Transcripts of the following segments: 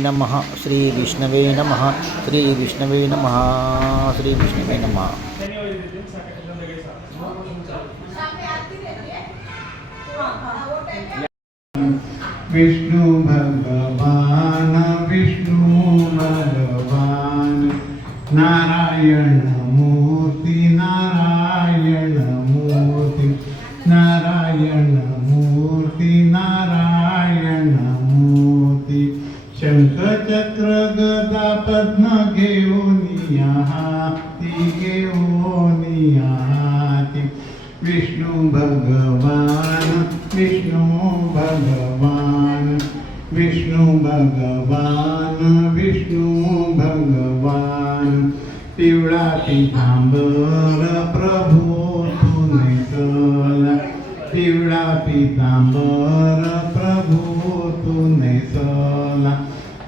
नमः श्री विष्णवे नमः श्री विष्णवे नमः श्री विष्णवे नमः। विष्णु भगवान नारायण मूर्ति नारायण मूर्ति नारायण मूर्ति नारायण मूर्ति शंख चक्र गदा पद्म घेऊनिया हाती विष्णु भगवान विष्णु भगवान विष्णु भगवान विष्णु भगवान पिवळा पितांबर प्रभू तुने सला पिवळा पितांबर प्रभू तुने सला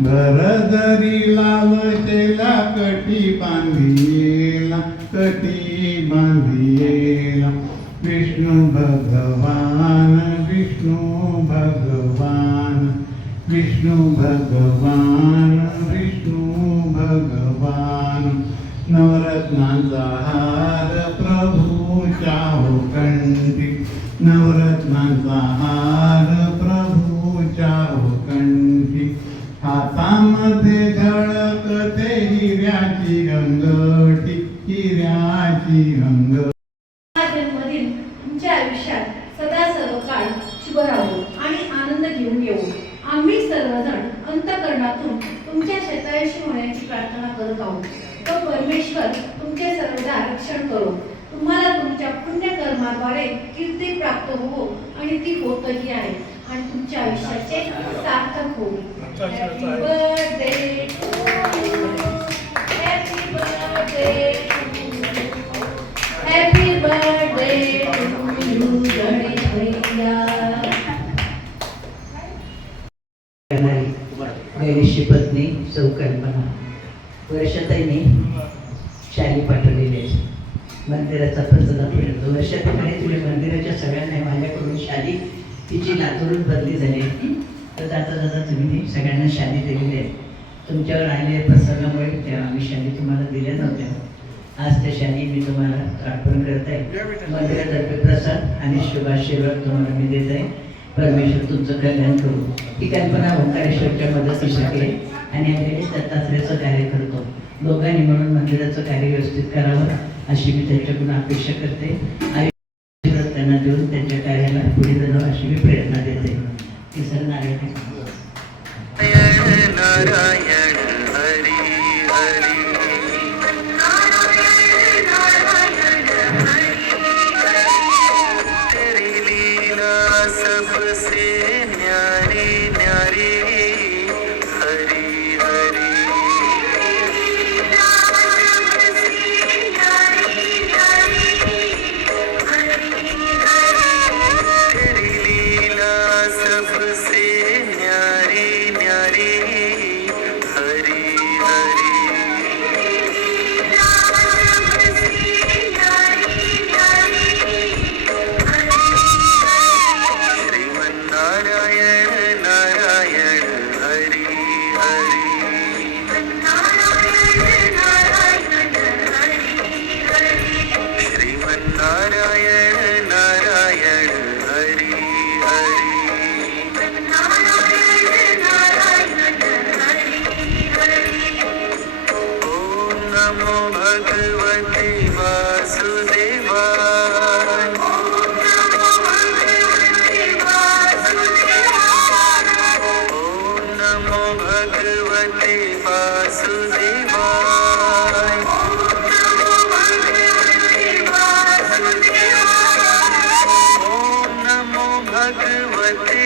घरदरी लाल शेला कटी बांधिला विष्णु भगवान विष्णु भगवान विष्णु भगवान विष्णु भगवान नवरत्नांचा हार प्रभूच्या कंठी नवरत्नांचा हार प्रभूच्या कंठी हातामध्ये झळकते हिऱ्याची अंगठी अंगठी तुमच्या आयुष्यात सदा सर्व काळ शुभ राहो आणि आनंद घेऊन येऊ। आम्ही सर्वजण अंतःकरणातून तुमच्या शेतायशी होण्याची प्रार्थना करत आहोत। तो परमेश्वर तुमचे सर्वदा रक्षण करो, तुम्हाला तुमच्या पुण्यकर्माद्वारे कीर्ती प्राप्त हो आणि ती होतही आहे आणि तुमच्या आयुष्याचे सार्थक हो। Happy birthday to you, happy birthday to you, happy birthday to you Ganesh भैया। गणेशची पत्नी सौ कल्पना वर्षाताईने शाली पाठवलेली आहे। मंदिराचा प्रसादापर्यंत वर्षाताईकडे तुझ्या मंदिराच्या सगळ्यांना माझ्याकडून शाली तिची लातूरून बदली झाली तर जाता जाता तुम्ही सगळ्यांना शाली दिलेली आहे। तुमच्यावर आलेल्या प्रसंगामुळे त्या आम्ही शाली तुम्हाला दिल्या नव्हत्या, आज त्या शाली मी तुम्हाला अर्पण करत आहे। मंदिरातर्फे प्रसाद आणि शुभाशीर्वाद तुम्हाला मी देत आहे। परमेश्वर तुमचं कल्याण करू। ही कल्पना ओंकारेश्वरच्या मदतीसाठी आणि आम्ही दत्तात्रेयाचं कार्य करतो, दोघांनी मिळून मंदिराचं कार्य व्यवस्थित करावं अशी मी त्यांच्याकडून अपेक्षा करते। आयुष्य त्यांना देऊन त्यांच्या कार्याला पुढे जाणं अशी मी प्रेरणा देते। तिसरं नारायण नारायण हरी हरी तेरी लीला सबसे न्यारी न्यारी हरी हरी तेरी लीला सबसे न्यारी न्यारी हरी हरी श्रीमन्नारायण नारायण हरी हरी श्रीमन्नारायण नारायण हरी हरी ओम नमो भगवते वासुदेवाय ओम नमो भगवते वासुदेवाय ओम नमो भगवते